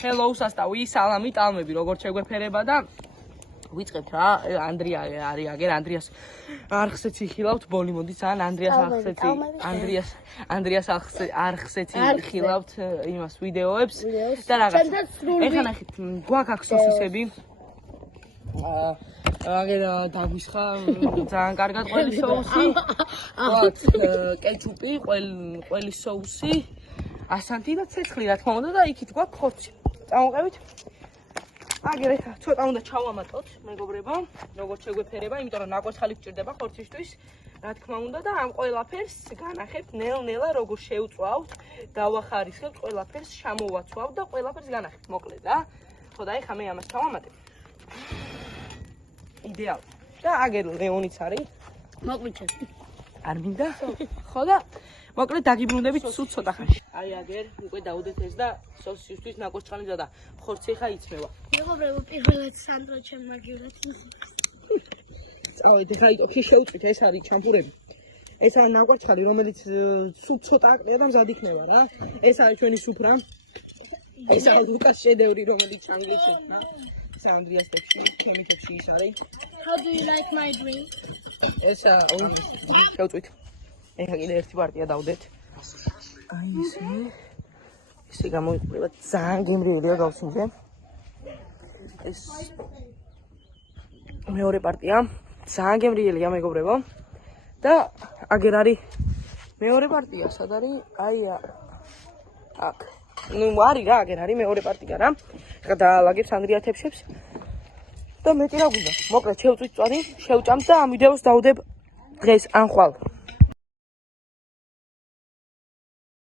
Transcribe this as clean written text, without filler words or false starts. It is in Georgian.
hello სასტავი, სალამი, ტალმები, როგორც შეგვეფერება და ვიწყებთ რა, ანდრია არის აგერ, ანდრიას არხსეცი ხილავთ, ბოლი მოდი ძალიან, ანდრიას არხსეცი ხილავთ იმას ვიდეოებს და რაღაც. ეხლა ნახეთ, გვაქვს აქ სოსისები. აგერ დაგვისხა ძალიან კარგად ყველის соуსი. გვაქვს კეჩუპი, ყველის соуსი, ასანთი და ცეცხლი რა თქმა უნდა და იქით გვაქვს ხორცი. წამოყევით. აგერ ეხლა ცოტა უნდა ჩავამატოთ, მეგობრებო, როგორც შეგვეფერება, იმიტომ რომ ნაკვერცხალი გჭირდება ხორცისთვის, რა თქმა უნდა და ამ ყველაფერს განახებთ ნელ-ნელა როგორ შევწვავთ, დავახარისხებთ ყველაფერს, შემოვაცვავთ და ყველაფერს განახებთ, მოკლედ რა. ხო და ეხლა მე ამას ჩავამატებ. იდეალ. და აგერ ლეონიც არის. მოყვიჩე. არ მინდა? ხო და მოკლედ დაგიბრუნდებით სულ ცოტა ხანში. აი აგერ უკვე დაუდეთ ეს და სოსისთვის ნაკვერცხალი და ხორცი ხა იწმევა. მეგობრებო, პირველად სანდრო ჩემ მაგივრად. წავედით, ეხლა იტოფში შევწვით, ეს არის ჩამფურები. ეს არის ნაკვერცხალი, რომელიც სულ ცოტა აყრია და მზად იქნება რა. ეს არის ჩვენი სუფრა. ეს არის ლუკას შედევრი, რომელიც ანგლიაში რა. ეს ანდრიას ტექსტი, ჩემი ტექსტი ის არის. How do you like my drink? ეს შევწვით. ეხლა კიდე ერთი პარტია დავდეთ. აი ესე გამოიყურება ძალიან გემრიელია გავსინჯე. ეს მეორე პარტია ძალიან გემრიელია მეგობრებო. და აგერ არის მეორე პარტია, სად არის? აი აქ. ნუ არის რა, აგერ არის მეორე პარტია რა. ეხლა დაალაგებს ანდრია თებშებს. და მეტი რა გვინდა? მოკლედ შევწვით წვარი, შევჭამთ და ამ ვიდეოს დავდებ დღეს ან ხვალ.